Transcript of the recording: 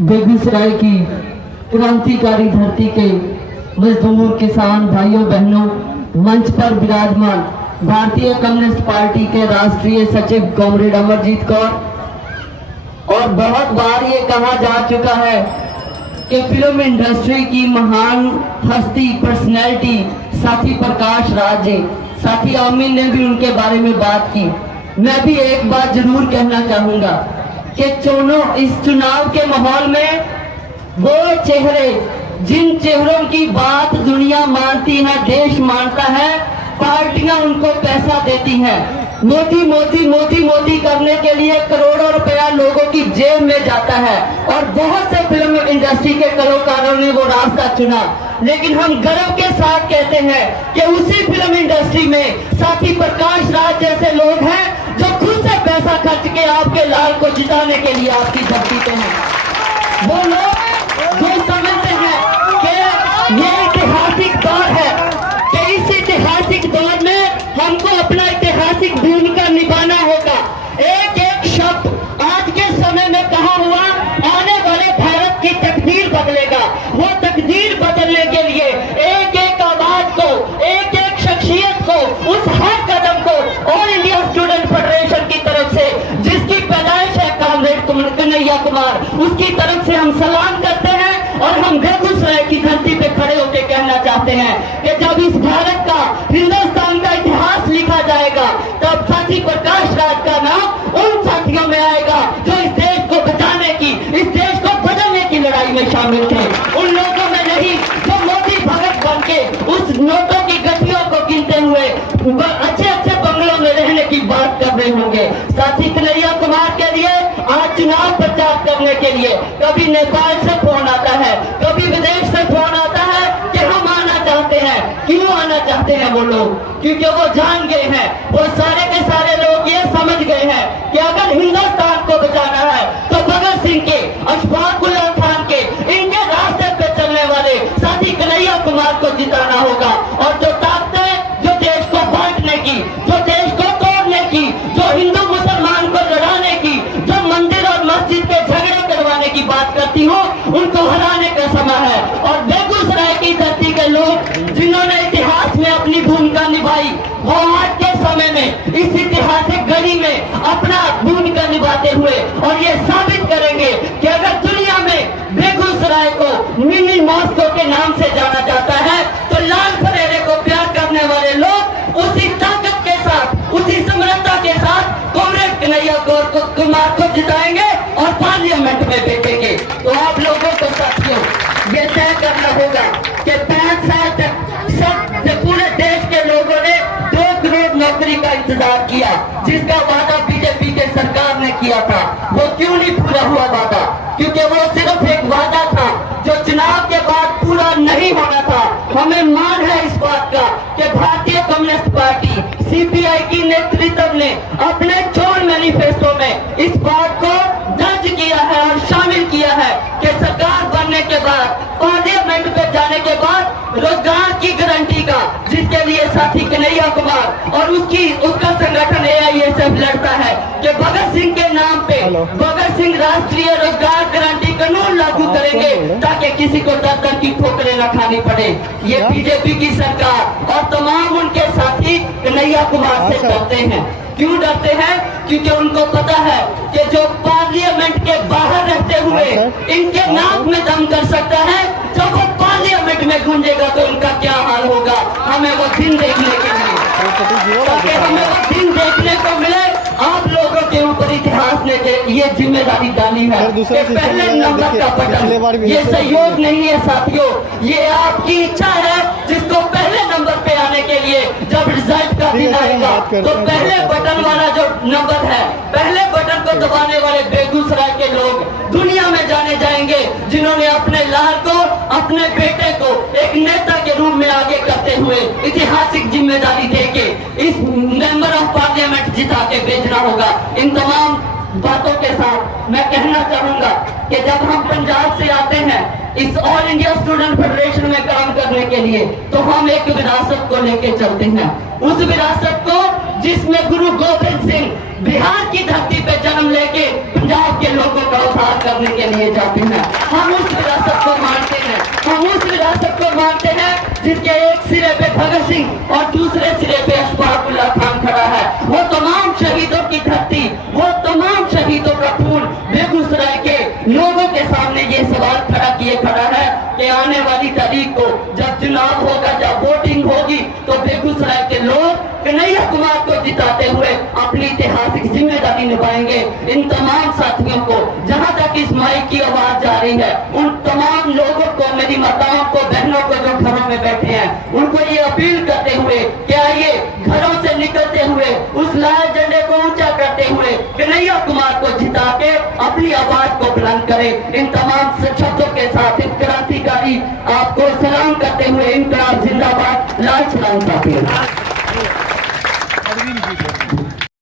बेगूसराय की क्रांतिकारी धरती के मजदूर किसान भाइयों बहनों, मंच पर विराजमान भारतीय कम्युनिस्ट पार्टी के राष्ट्रीय सचिव कॉमरेड अमरजीत कौर, और बहुत बार ये कहा जा चुका है कि फिल्म इंडस्ट्री की महान हस्ती पर्सनैलिटी साथी प्रकाश राज जी, साथी आमिर ने भी उनके बारे में बात की। मैं भी एक बात जरूर कहना चाहूंगा कि इस चुनाव के माहौल में वो चेहरे, जिन चेहरों की बात दुनिया मानती है, देश मानता है, पार्टियां उनको पैसा देती हैं, मोदी मोदी मोदी मोदी करने के लिए करोड़ों रुपया लोगों की जेब में जाता है, और बहुत से फिल्म इंडस्ट्री के कलाकारों ने वो रास्ता चुना। लेकिन हम गर्व के साथ कहते हैं कि उसी फिल्म इंडस्ट्री में साथी प्रकाश राज जैसे लोग हैं जो खुद से पैसा खर्च के आपके लाल को जिताने के लिए आपकी धरती पे हैं। वो लोग जो समझते हैं कि ये ऐतिहासिक दौर है, कि इस ऐतिहासिक दौर में हमको अपना ऐतिहासिक भूमिका निभाना होगा। एक एक शब्द आज के समय में कहा हुआ आने वाले भारत की तकदीर बदलेगा। वो तकदीर बदलने के लिए एक एक आवाज को, एक एक शख्सियत को, उस हर कदम को ऑल इंडिया स्टूडेंट फेडरेशन की तरफ से, जिसकी पैदाइश है कॉमरेड कन्हैया कुमार, उसकी तरफ से हम सलाम करते हैं। और हम बेगूसराय की धरती पे खड़े होकर कहना चाहते हैं कि जब इस भारत का, हिंदुस्तान का इतिहास लिखा जाएगा, तब साथी प्रकाश राज का नाम उन साथियों में आएगा जो इस देश को बचाने की, इस देश को बदलने की लड़ाई में शामिल थे। उन लोगों में नहीं जो मोदी भगत बन के उस नोटों की गठियों को गिनते हुए अच्छे अच्छे बंगलों में रहने की बात कर रहे होंगे। साथी कन्हैया कुमार के लिए आज चुनाव प्रचार करने के लिए कभी नेपाल से फोन आता है, कभी विदेश से फोन आता है कि हम आना चाहते हैं। क्यों आना चाहते हैं वो लोग? क्योंकि वो जान गए हैं, वो सारे के सारे लोग ये समझ गए हैं कि अगर हिंदुस्तान को बचाना है तो भगत सिंह के, अशफाक उल्लाह खान के, इनके रास्ते पे चलने वाले साथी कन्हैया कुमार को जिताना होगा। और जो ताकतें जो देश को बांटने की, जो देश को तोड़ने की, जो हिंदू मुसलमान को लड़ाने की, जो मंदिर और मस्जिद के झगड़े करवाने की बात करती हो, उनको हराने का समय है। और बेगूसराय की धरती के लोग जिन्होंने इतिहास में अपनी भूमिका निभाई, वो आज के समय में इस ऐतिहासिक घड़ी में अपना भूमिका निभाते हुए और ये साबित करेंगे कि अगर दुनिया में बेगूसराय को मिनी मॉस्को के नाम से जाना जाता है, तो लाल फरेरे को प्यार करने वाले लोग उसी ताकत के साथ, उसी समृद्धता के साथ कॉमरेड कन्हैया कुमार को जिताएंगे और पार्लियामेंट में बैठेंगे। तो आप लोगों को साथियों ये तय करना होगा कि 5 साल तक पूरे देश के लोगों ने 2 करोड़ नौकरी का इंतजार किया, जिसका वादा बीजेपी के सरकार ने किया था। वो क्यों नहीं पूरा हुआ वादा? क्योंकि वो सिर्फ एक वादा था जो चुनाव के बाद पूरा नहीं होना था। हमें मान है इस बात का कि भारतीय कम्युनिस्ट पार्टी सीपीआई की नेतृत्व ने अपने चोर मैनिफेस्टो में इस बात को दर्ज किया है और शामिल किया है कि सरकार बनने के बाद, पार्लियामेंट पे जाने के बाद रोजगार की गारंटी का, जिसके लिए साथी कन्हैया कुमार और उसका संगठन एआईएसएफ लड़ता है कि भगत सिंह के नाम पे भगत सिंह राष्ट्रीय रोजगार गारंटी कानून लागू करेंगे ताकि किसी को दर की ठोकरें न खानी पड़े। ये बीजेपी की सरकार और तमाम उनके साथी कन्हैया कुमार से डरते हैं। क्यों डरते हैं? क्योंकि उनको पता है कि जो पार्लियामेंट के बाहर रहते हुए इनके नाक में दम कर सकता है, जब वो पार्लियामेंट में गूंजेगा तो उनका क्या हाल होगा। हमें वो दिन देखने के लिए, ताकि हमें वो दिन देखने को मिले। आप लोगों के ऊपर इतिहास ने ये जिम्मेदारी डाली है कि पहले नंबर का बटन, ये सहयोग नहीं है साथियों, ये आपकी इच्छा है। जिसको पहले नंबर पे आने के लिए जब रिजल्ट का दिन आएगा तो पहले बटन वाला जो नंबर है, पहले बटन को दबाने वाले बेगूसराय के लोग दुनिया में जाने जाएंगे, जिन्होंने अपने लाल को, अपने बेटे को एक नेता के रूप में आगे करते हुए ऐतिहासिक जिम्मेदारी देके इस मेंबर ऑफ पार्लियामेंट जिता के भेजना होगा। इन तमाम बातों के साथ मैं कहना चाहूंगा कि जब हम पंजाब से आते हैं इस ऑल इंडिया स्टूडेंट फेडरेशन में काम करने के लिए, तो हम एक विरासत को लेके चलते हैं। उस विरासत को जिसमें गुरु गोविंद सिंह बिहार की धरती पे जन्म लेके पंजाब के लोगों का उद्धार करने के लिए जाते हैं। हम उस विरासत को मानते हैं, हम उस विरासत को मानते हैं जिसके एक सिरे पे भगत सिंह और दूसरे सिरे पे अशफाक उल्लाह खान खड़ा है। वो तमाम शहीदों की धरती, वो तमाम शहीदों का खून बेगूसराय के लोगों के सामने ये सवाल खड़ा है कि आने वाली तारीख को जब चुनाव होगा, जब वोटिंग होगी, तो बेगूसराय के लोग कन्हैया कुमार को जिताते हुए अपनी ऐतिहासिक जिम्मेदारी निभाएंगे। इन तमाम साथियों को, जहां तक इस माइक की आवाज जा रही है, उन तमाम लोगों को, मेरी माताओं को, बहनों को जो घरों में बैठे हैं, उनको ये अपील करते हुए कि आइए घरों से निकलते हुए उस लाल झंडे को ऊंचा करते हुए कन्हैया कुमार को जिता के अपनी आवाज को बुलंद करें। इन तमाम शब्दों के साथ इन क्रांतिकारी आपको सलाम करते हुए, इनकलाब जिंदाबाद, लाल सलाम साथियों।